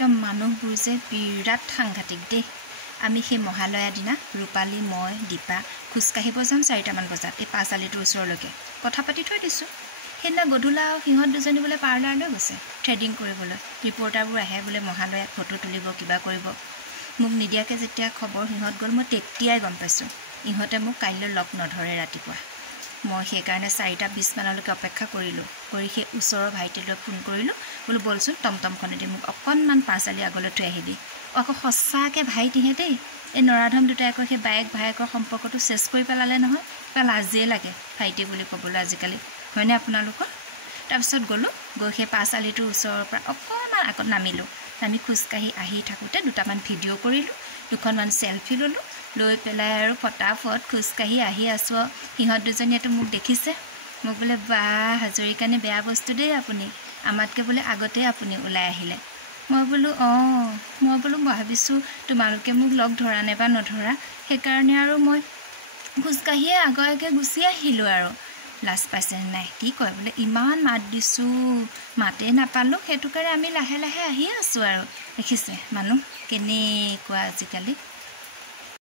একদম মানুহবোৰ যে বিৰাট সাংঘাতিক দেই আমি সেই মহালয়া দিনা ৰূপালী মই দীপা খোজকাঢ়িব যাম 4টামান বজাত এই পাঁচালিটোৰ ওচৰলৈকে কথা পাতি থৈ দিছোঁ সেইদিনা গধূলা সিহঁত দুজনী বোলে পাৰ্লাৰলৈ গৈছে থ্ৰেডিং কৰিবলৈ ৰিপৰ্টাৰবোৰ আহে বোলে মহালয়াত ফটো তুলিব কিবা কৰিব মোক নিদিয়াকৈ যেতিয়া খবৰ সিহঁত গ'ল মই তেতিয়াই গম পাইছোঁ ইহঁতে মোক কাইলৈ লগ নধৰে ৰাতিপুৱা মই সেইকাৰণে 4:20 মানলৈকে অপেক্ষা কৰিলোঁ কৰি সেই ওচৰৰ ভাইটিলৈ ফোন কৰিলোঁ বোলো বলচোন টমটমখনেদি মোক অকণমান পাঁচালি আগলৈ থৈ আহিবি আকৌ সঁচাকৈ ভাইটিহে দেই এই নৰাধম দুটাই আকৌ সেই বায়েক ভায়েকৰ সম্পৰ্কটো চেছ কৰি পেলালে নহয় লাজেই লাগে ভাইটি বুলি ক'বলৈ আজিকালি হয়নে আপোনালোকৰ তাৰপিছত গ'লোঁ গৈ সেই পাঁচালিটোৰ ওচৰৰ পৰা অকণমান আগত নামিলোঁ আমি খোজকাঢ়ি আহি থাকোঁতে দুটামান ভিডিঅ' কৰিলোঁ দুখনমান চেলফি ল'লোঁ লৈ পেলাই আৰু ফটাফট খোজকাঢ়ি আহি আছোঁ সিহঁত দুজনীয়েতো মোক দেখিছে মোক বোলে বা হাজৰিকানে বেয়া বস্তু দেই আপুনি আমাতকৈ বোলে আগতে আপুনি ওলাই আহিলে মই বোলো মই ভাবিছোঁ তোমালোকে মোক লগ ধৰা নে বা নধৰা সেইকাৰণে আৰু মই খোজকাঢ়িয়ে আগে গুচি আহিলোঁ আৰু লাজ পাইছে নাই কি কয় বোলে ইমান মাত দিছোঁ মাতেই নাপালোঁ সেইটো কাৰণে আমি লাহে লাহে আহি আছোঁ আৰু দেখিছে মানুহ কেনেকুৱা আজিকালি